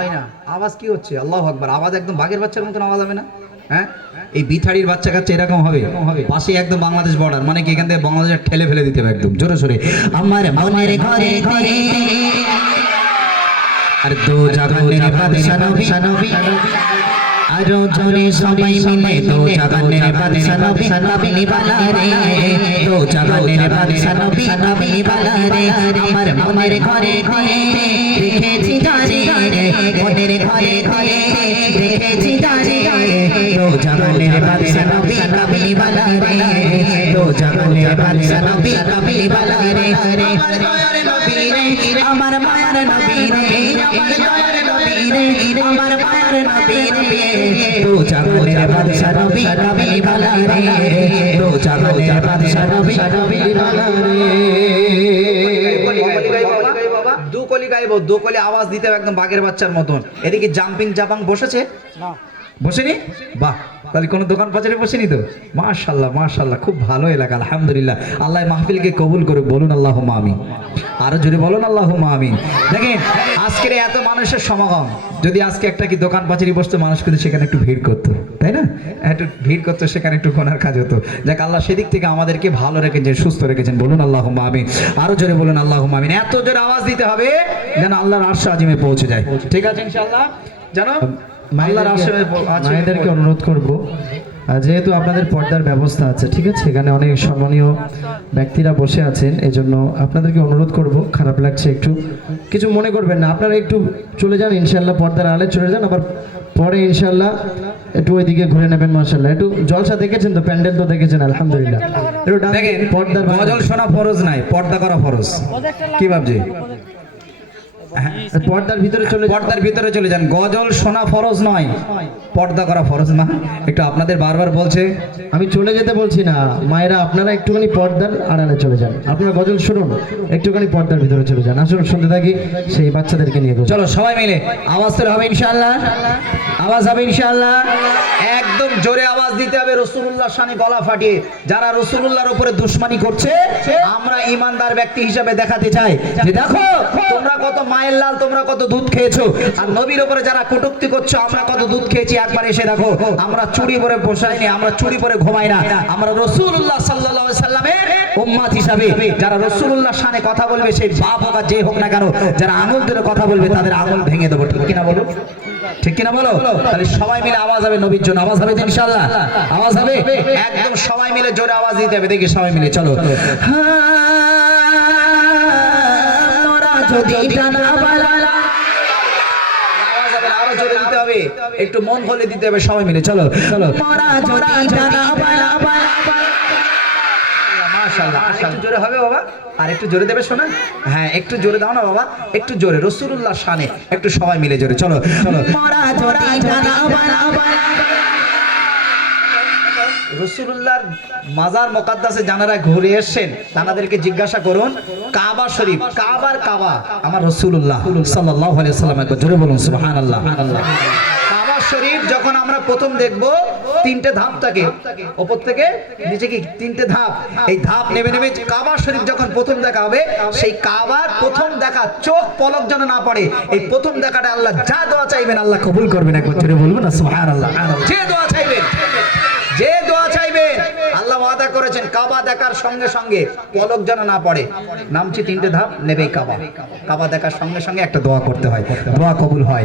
হয় না। আওয়াজ কি হচ্ছে? আল্লাহু আকবার। আওয়াজ একদম বাঘের বাচ্চার মতন আওয়াজ হবে না? হ্যাঁ, এই বিথাড়ির বাচ্চা কাচ্চা এরকম হবে। পাশে একদম বাংলাদেশ বর্ডার, মানে কি এখান থেকে বাংলাদেশের ঠেলে ফেলে দিতে হবে একদম জোরে সোরে। আমার মনের ঘরে ঘরে আর দো জাগানের বাদশা নবী, আরো জোরে সবাই মিলে দো জাগানের বাদশা নবী, নবী বালা রে, দো জাগানের বাদশা নবী, নবী বালা রে। আমার মনের ঘরে ঘরে রেখেছি জারি, মনের ঘরে ঘরে রেখেছি জারি, দো জাগানের বাদশা নবী, নবী বালা রে, দো জাগানের বাদশা নবী, নবী বালা রে। আমার দয়ার নবী রে, আমার মায়ার নবী রে, আমার দয়ার নবী রে, আমার মায়ার নবী রে, দো জাগানের বাদশা নবী, নবী বালা রে, দো জাগানের বাদশা নবী, নবী বালা রে। দু কলি গাইবো, দু কলি আওয়াজ দিতে হবে একদম বাঘের বাচ্চার মতন। এদিকে জাম্পিং জাপাং বসেছে না? বসেনি? বাহ, তাহলে কোনো দোকান পাচারে বসেনি তো? মাশাআল্লাহ মাশাআল্লাহ, খুব ভালো এলাকা, আলহামদুলিল্লাহ। আল্লাহ মাহফিলকে কবুল করে, বলুন আল্লাহুম্মা আমিন। আরো জোরে বলুন আল্লাহুম্মা আমিন। দেখেন আজকের এত মানুষের সমাগম, যদি আজকে একটা কি দোকান পাচারি বসতো, মানুষ কিন্তু সেখানে একটু ভিড় করতো, তাই না? একটু ভিড় করতো, সেখানে একটু গোনার কাজ হতো। যাক, আল্লাহ সেদিক থেকে আমাদেরকে ভালো রেখেছেন, সুস্থ রেখেছেন, বলুন আল্লাহুম্মা আমিন। আরো জোরে বলুন আল্লাহুম্মা আমিন। এত জোরে আওয়াজ দিতে হবে যেন আল্লাহর আরশ আজিমে পৌঁছে যায়। ঠিক আছে ইনশাআল্লাহ? জানো মায়েদেরকে অনুরোধ করব, যেহেতু আপনাদের পর্দার ব্যবস্থা আছে, ঠিক আছে, এখানে অনেক সম্মানীয় ব্যক্তিরা বসে আছেন, এজন্য আপনাদেরকে অনুরোধ করব, খারাপ লাগছে একটু, কিছু মনে করবেন না, আপনারা একটু চলে যান ইনশাআল্লাহ, পর্দার আড়ালে চলে যান, আবার পরে ইনশাআল্লাহ একটু ওইদিকে ঘুরে নেবেন। মাশাআল্লাহ, একটু জলসা দেখেছেন তো, প্যান্ডেল তো দেখেছেন, আলহামদুলিল্লাহ। দেখেন, পর্দার গজল শোনা ফরজ নাই, পর্দা করা ফরজ। কি ভাবছি? পর্দার ভিতরে চলে যান। গজল শোনা ফরজ নয়, পর্দা করা ফরজ না। একটু আপনাদের বারবার বলছে, আমি চলে যেতে বলছি না মায়েরা, আপনারা একটুখানি পর্দার আড়ালে চলে যান, আপনারা গজল শুনুন, একটুখানি পর্দার ভিতরে চলে যান। আসুন শুনতে থাকি সেই বাচ্চাদেরকে নিয়ে। চলো সবাই মিলে আওয়াজ তো হবে ইনশাআল্লাহ, আওয়াজ হবে ইনশাআল্লাহ। একদম জোরে আওয়াজ দিতে হবে, রাসূলুল্লাহর শানে গলা ফাটিয়ে। যারা রাসূলুল্লাহর উপরে দুশমনি করছে, আমরা ঈমানদার ব্যক্তি হিসেবে দেখাতে চাই যে দেখো তোমরা কত মায়ের লাল, তোমরা কত দুধ খেয়েছো। আর নবীর উপরে যারা কটূক্তি করছো, আমরা কত দুধ খেয়েছি একবার এসে দেখো। আমরা চুরি পরে বসাইনি, আমরা চুরি পরে ঘুমাই না। আমরা রাসূলুল্লাহ সাল্লাল্লাহু আলাইহি সাল্লামের উম্মত হিসাবে যারা রাসূলুল্লাহর শানে কথা বলবে, সেই বাপ হোক আর যে হোক না কেন, যারা আঙুল ধরে কথা বলবে, তাদের আঙুল ভেঙে দেবো। ঠিক কিনা বলো? ঠিক কিনা বলো? তাহলে সবাই মিলে আওয়াজ হবে নবীর জন্য। আওয়াজ হবে ইনশাআল্লাহ? আওয়াজ হবে একদম, সবাই মিলে জোরে আওয়াজ দিতে হবে। দেখি সবাই মিলে চলো। আরো জোরে দিতে হবে, একটু মন খুলে দিতে হবে, সবাই মিলে চলো চলো। মাশাআল্লাহ, একটু জোরে হবে বাবা, আর একটু জোরে দেবে শোনা। হ্যাঁ, একটু জোরে দাও না বাবা, একটু জোরে, রাসূলুল্লাহর শানে একটু সবাই মিলে জোরে চলো চলো। রাসূলুল্লাহর মাজার মুকাদ্দাসে যারা ঘুরে এসেছেন, তাদেরকে জিজ্ঞাসা করুন, কাবা শরীফ, কাবার কাবা আমার রাসূলুল্লাহ সাল্লাল্লাহু আলাইহি ওয়াসাল্লাম, একবার জোরে বলুন সুবহানাল্লাহ। কাবা শরীফ যখন আমরা প্রথম দেখব, তিনটে ধাপ থাকে, উপর থেকে নিচে কি তিনটে ধাপ। এই ধাপ নেমে নেমে কাবা শরীফ যখন প্রথম দেখা হবে, সেই কাবার প্রথম দেখা চোখ পলক যেন না পড়ে, এই প্রথম দেখাটা আল্লাহ যা দোয়া চাইবেন আল্লাহ কবুল করবেন। একবার জোরে বলবেন না সুবহানাল্লাহ। যে দোয়া চাইবেন, যে দোয়া চাইবেন, আল্লাহ ওয়াদা করেছেন কাবা দেখার সঙ্গে সঙ্গে পলক যেন না পড়ে। নামছি তিনটে ধাপ, নেবেই কাবা। কাবা দেখার সঙ্গে সঙ্গে একটা দোয়া করতে হয়, দোয়া কবুল হয়।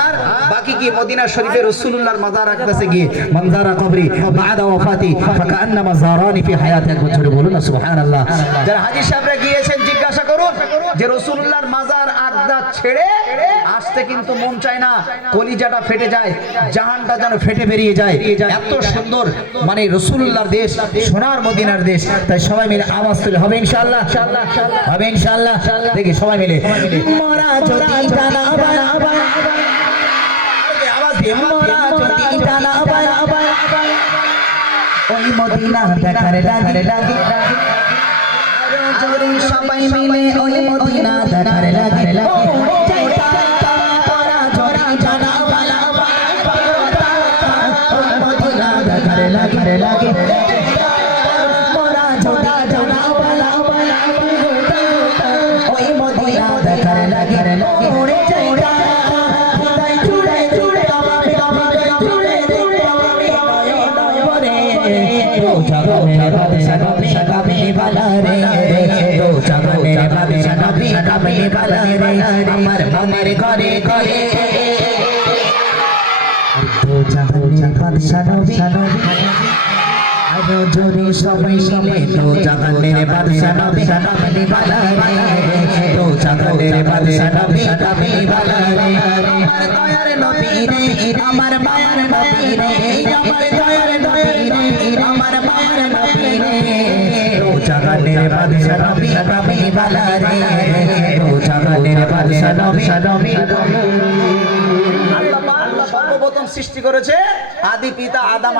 আর বাকি কি, মদিনা শরীফে রাসূলুল্লাহর মাজার আকবাসে গিয়ে, মানজারা কবরি বাদা ওয়াফাতি ফাকান্নামা জারানি ফি হায়াতি, একবার জোরে বলুন না সুবহানাল্লাহ। যারা হাজী সাহেবরা গিয়েছেন, জিজ্ঞাসা করুন যে রাসূলুল্লাহর মাজার আকদা ছেড়ে আসতে কিন্তু মন চায় না, কলিজাটা ফেটে যায়, জাহানটা যেন ফেটে বেরিয়ে যায়। এত সুন্দর, মানে রাসূলুল্লাহর দেশ, সোনার মদিনার দেশ। তাই সবাই মিলে আওয়াজ তুলে হবে ইনশাআল্লাহ, হবে ইনশাআল্লাহ। দেখি সবাই মিলে মোরা যদি জানা বানা আওয়াজ দিয়ে, মোরা যদি জানা বানা ওই মদিনা দেখার লাগে লাগে, জোরে সবাই মিলে ওই মদিনা দেখার লাগে লাগে। লাগে লাগে মোরা জোড়া জোড়া বালা বালা ওই মদিনা দেখার লাগে লাগে। বালা রে আমার মনের ঘরে ঘরে তো জাহানের বাদশা নবী আরো জোরে সবাই মিলে তো জাহানের বাদশা নবী কামলি বালা রে তো জাহানের বাদশা নবী কামলি বালা রে আমার দয়ার নবী রে আমার মায়ার নবী রে আমার দয়ার নবী রে আমার মায়ার নবী রে তো জাহানের বাদশা নবী কামলি বালা রে তো জাহানের বাদশা নবী আল্লাহ সর্বপ্রথম সৃষ্টি করেছে আদি পিতা আদম